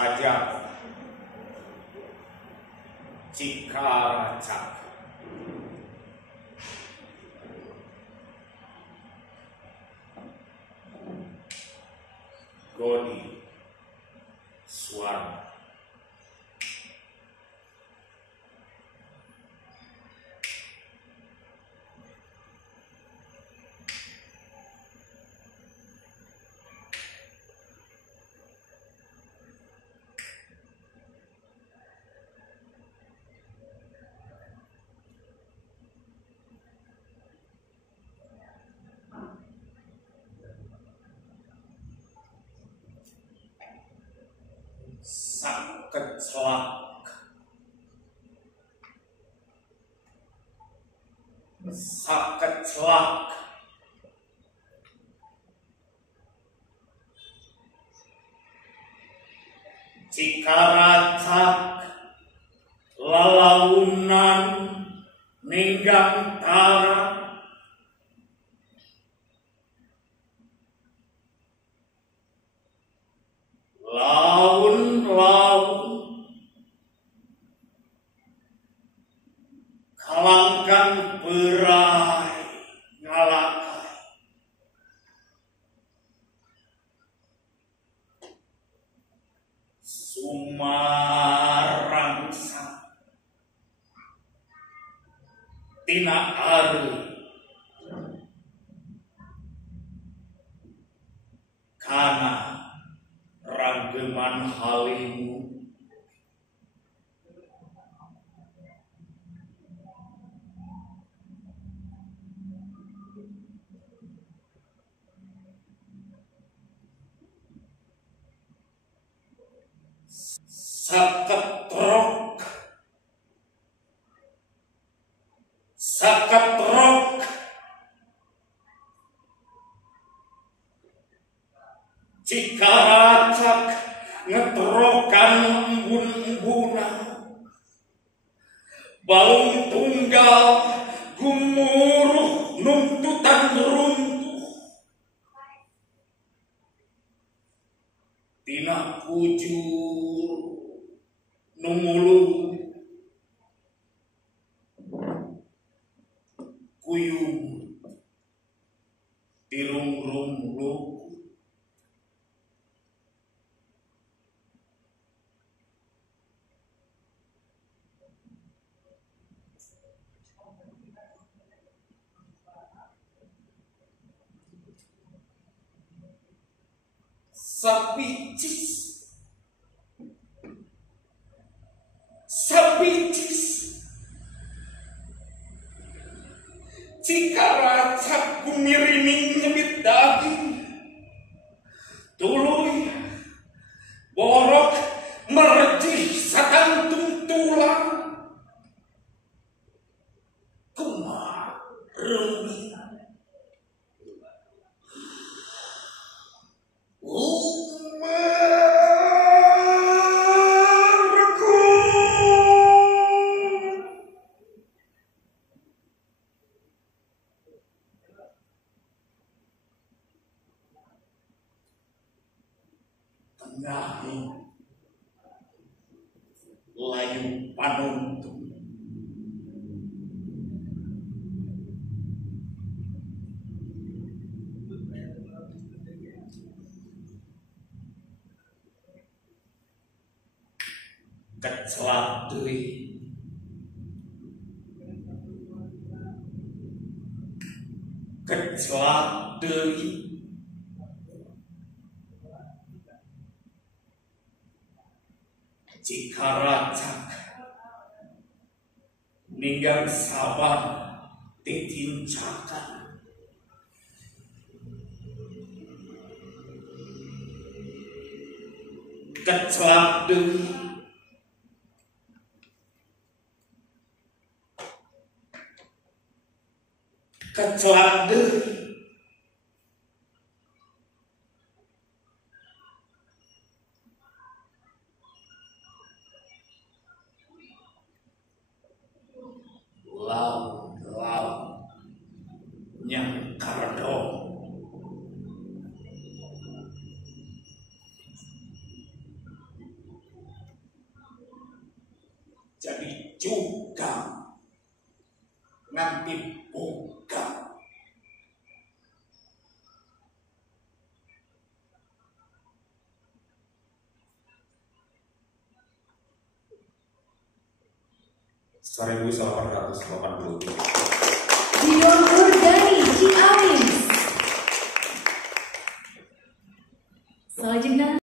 Raja Cikaracak. Godi Suara. Sakecelak. Sakecelak. Cikaracak lalaunan ninggantara laun-laun kalangkan perai ngalakai sumarangsa tina aru kana ranggeman halimu saketrok saketrok Cikaracak ngetrokan embun-embunan baung tunggal gumuruh nuntutan runtuh tina kujur numulu kuyung tirung-rung luku sapicis Cikaracak kumirining nyebit daging tuluy borok merjih sakantung tulang kumar reungi tengahi layu panuntung kecelak deui kecelak deui jika racak ninggal sabar ditincakan kecelak deui laut yang kardo jadi juga nganti buka Seribu 1883. Dion Nurdani